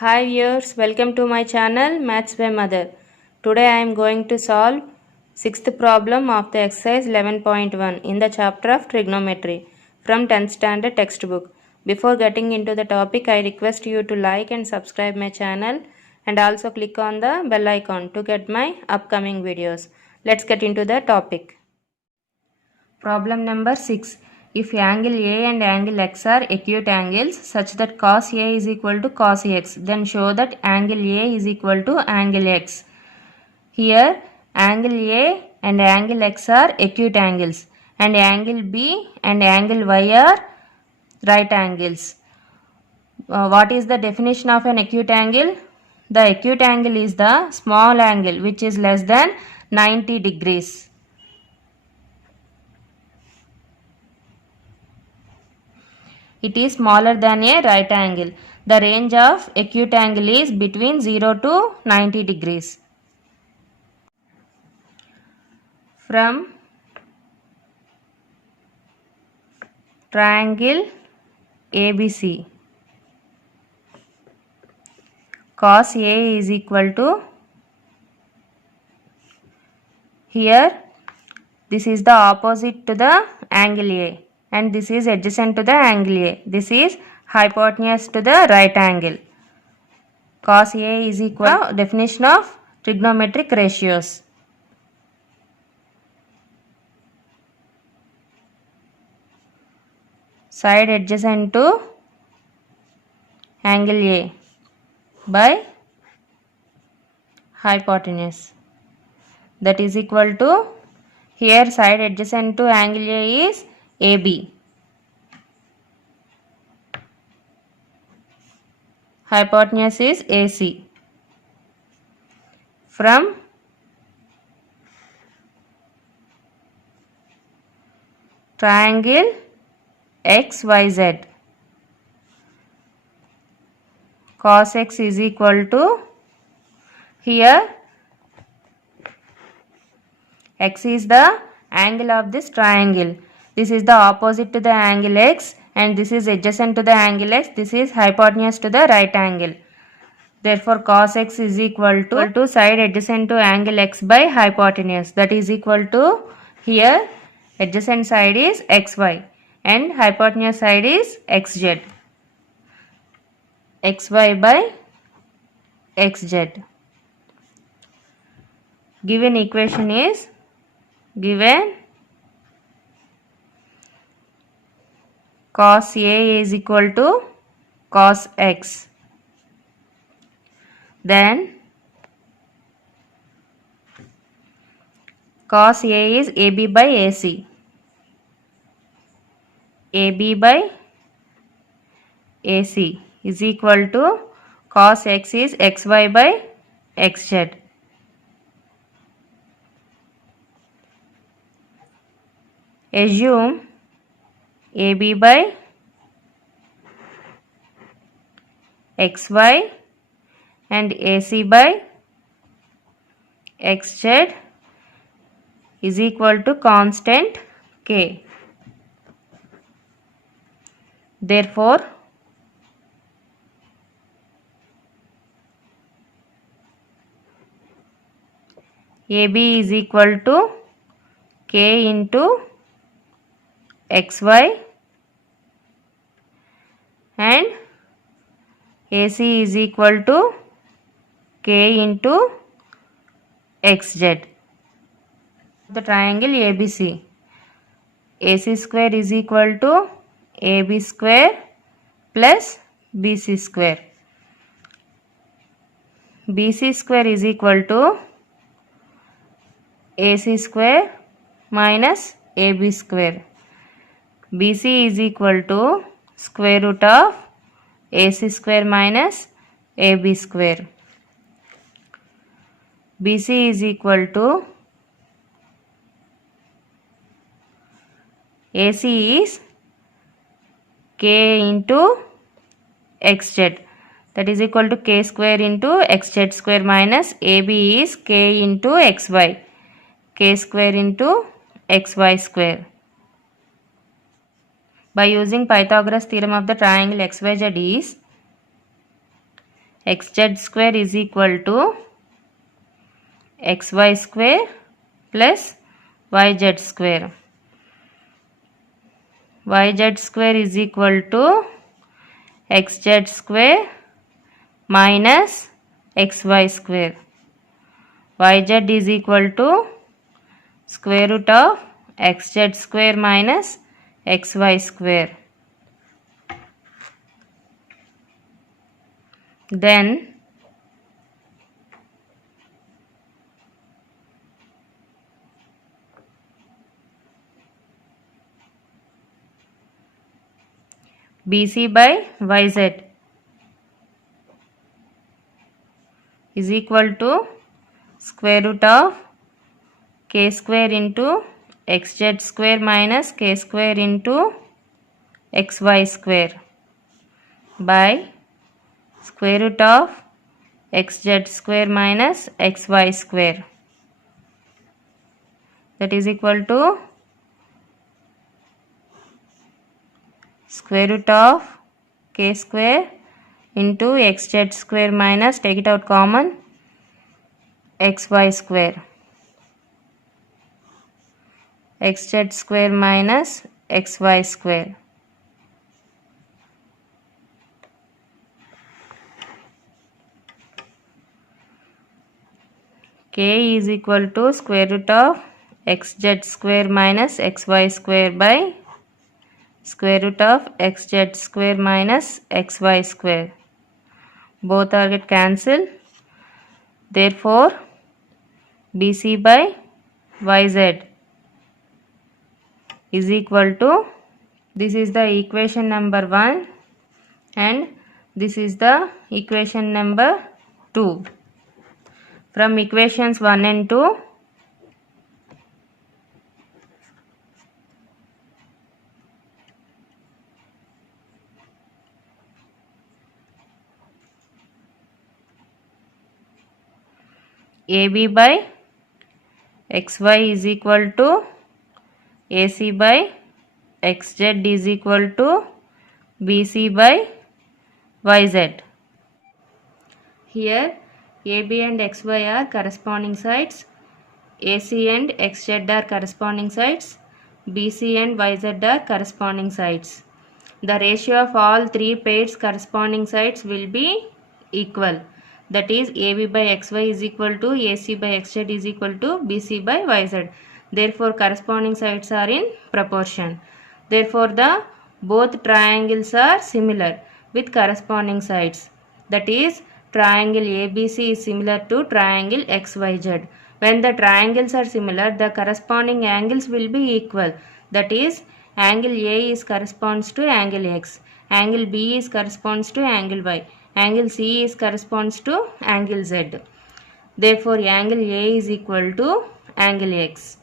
Hi viewers, welcome to my channel Maths by Mother. Today I am going to solve 6th problem of the exercise 11.1 in the chapter of trigonometry from 10th standard textbook. Before getting into the topic, I request you to like and subscribe my channel and also click on the bell icon to get my upcoming videos. Let's get into the topic. Problem number 6. If angle A and angle X are acute angles such that cos A is equal to cos X, then show that angle A is equal to angle X. Here, angle A and angle X are acute angles and angle B and angle Y are right angles. What is the definition of an acute angle? The acute angle is the small angle which is less than 90 degrees. It is smaller than a right angle. The range of acute angle is between 0 to 90 degrees. From triangle ABC, cos A is equal to, here this is the opposite to the angle A and this is adjacent to the angle A. This is hypotenuse to the right angle. Cos A is equal to definition of trigonometric ratios. Side adjacent to angle A by hypotenuse, that is equal to, here side adjacent to angle A is AB, hypotenuse is AC. From triangle XYZ, cos X is equal to, here X is the angle of this triangle. This is the opposite to the angle X and this is adjacent to the angle X. This is hypotenuse to the right angle. Therefore, cos X is equal to side adjacent to angle X by hypotenuse. That is equal to, here adjacent side is XY and hypotenuse side is XZ. XY by XZ. Given equation is given cos A is equal to cos X. Then cos A is AB by AC. AB by AC is equal to cos X is XY by XZ. Assume AB by XY and AC by XZ is equal to constant K. Therefore, AB is equal to K into XY and AC is equal to K into XZ. The triangle ABC, AC square is equal to AB square plus BC square. BC square is equal to AC square minus AB square. BC is equal to square root of AC square minus AB square. BC is equal to, AC is K into XZ, that is equal to K square into XZ square minus AB is K into XY, K square into XY square. By using Pythagoras theorem of the triangle XYZ is xz square is equal to xy square plus yz square. Yz square is equal to xz square minus xy square. Yz is equal to square root of xz square minus xy square. Then BC by YZ is equal to square root of k square into xz square minus k square into xy square by square root of xz square minus xy square, that is equal to square root of k square into xz square minus, take it out common, xy square, xz square minus xy square. K is equal to square root of xz square minus xy square by square root of xz square minus xy square. Both are get cancelled. Therefore, BC by YZ is equal to, this is the equation number 1 and this is the equation number 2. From equations 1 and 2, AB by XY is equal to AC by XZ is equal to BC by YZ. Here AB and XY are corresponding sides, AC and XZ are corresponding sides, BC and YZ are corresponding sides. The ratio of all three pairs corresponding sides will be equal. That is, AB by XY is equal to AC by XZ is equal to BC by YZ. Therefore, corresponding sides are in proportion. Therefore, the both triangles are similar with corresponding sides. That is, triangle ABC is similar to triangle XYZ. When the triangles are similar, the corresponding angles will be equal. That is, angle A is corresponds to angle X, angle B is corresponds to angle Y, angle C is corresponds to angle Z. Therefore, angle A is equal to angle X.